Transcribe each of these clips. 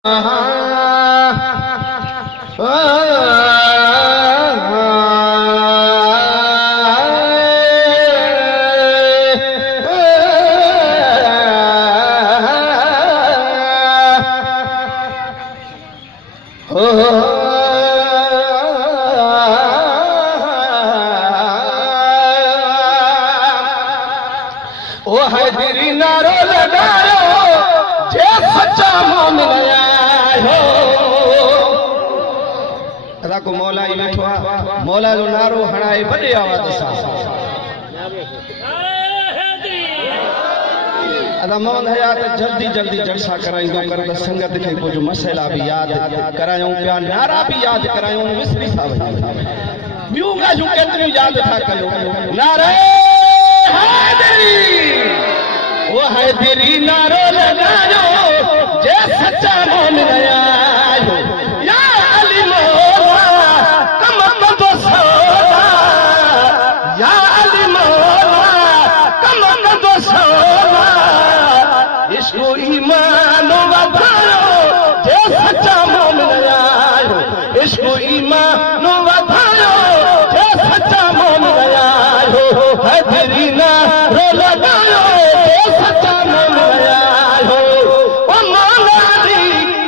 ओ हैदरी नारो लगायो जे सच्चा मोमिन आयो। अदा को मौला ही बैठो आ, मौला जो नारो हणाए बड़े आवाज सां। अदा मोहन हयात जल्दी जल्दी जलसा कराइंदो कर त संगत के कुछ मसला भी याद करायूं पिया, नारा भी याद करायूं, विसरी था बियूं ॻाल्हियूं केतिरियूं याद था कयो। नारे हैदरी, वो हैदरी नारो लगायो जे सच्चा मोमिन आयो। या अली मौला कम कंदो सोला, या अली मौला कम कंदो सोला। इश्क ईमान वधायो जे सच्चा मोमिन आयो। इश्क ईमान वधायो जे सच्चा मोमिन आयो। हैदरी नारो लगायो जे सच्चा मोमिन आयो। ओ मौला दी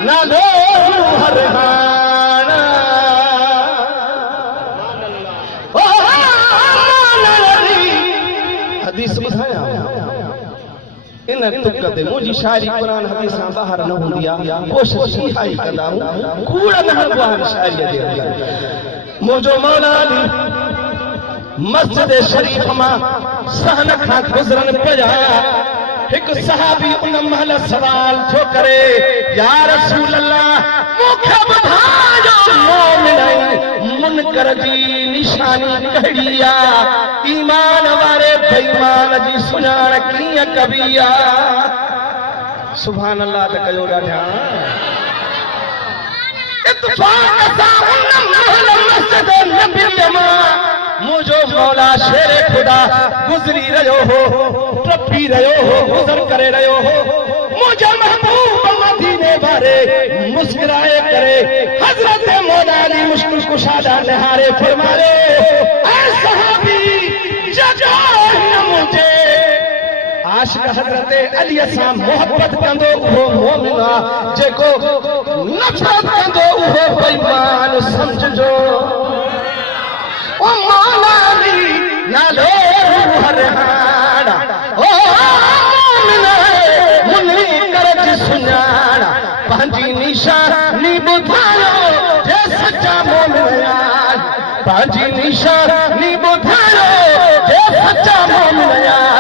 नालो हरहाना, ओ मौला दी हदीस ॿुधाया इन तुक मुझी शायरी कुरान हदीस सां बाहर न हुंदी आ। कोशिश इहा ई कंदा आहियूं कूड़ न हलंदो आहे शायरीअ जे अंदरि। मुंहिंजो मौला अली मस्जिद शरीफ मां सहन खां गुज़रन पिया। हिकु सहाबी उन महिल सवाल थो करे, या रसूल अल्लाह मूंखे ॿुधायो मोमिन मुनकर जी निशानी कहिड़ी आहे? ईमान वारे बेईमान जी सुञाण कीअं कबी आहे? सुभान अल्लाह त कयो ॾाढा। इत्तिफ़ाक़ सां उन महिल मस्जिद नबी मां मुझो मौला शेरे खुदा गुजरी रहियो हो, टपी रहियो हो, गुजर करे रहियो हो। मुझे महबूब मदीने वारे मुस्कुराए करे हजरत मौला अली मुश्किल कुशादा निहारे फरमायो, ऐ सहाबी जगा न मुझे आशिक हजरत अली सां मोहब्बत कंदो उहो मोमिन आ, जेको नफ़रत कंदो उहो बेईमान समझजो। ओ मौला अली नालो हरहाना, ओ मोमिन मुनकर जी सुञाण पंहिंजी निशानी ॿुधायो जे सच्चा मोमिन आयो। पंहिंजी निशानी ॿुधायो जे सच्चा मोमिन आयो।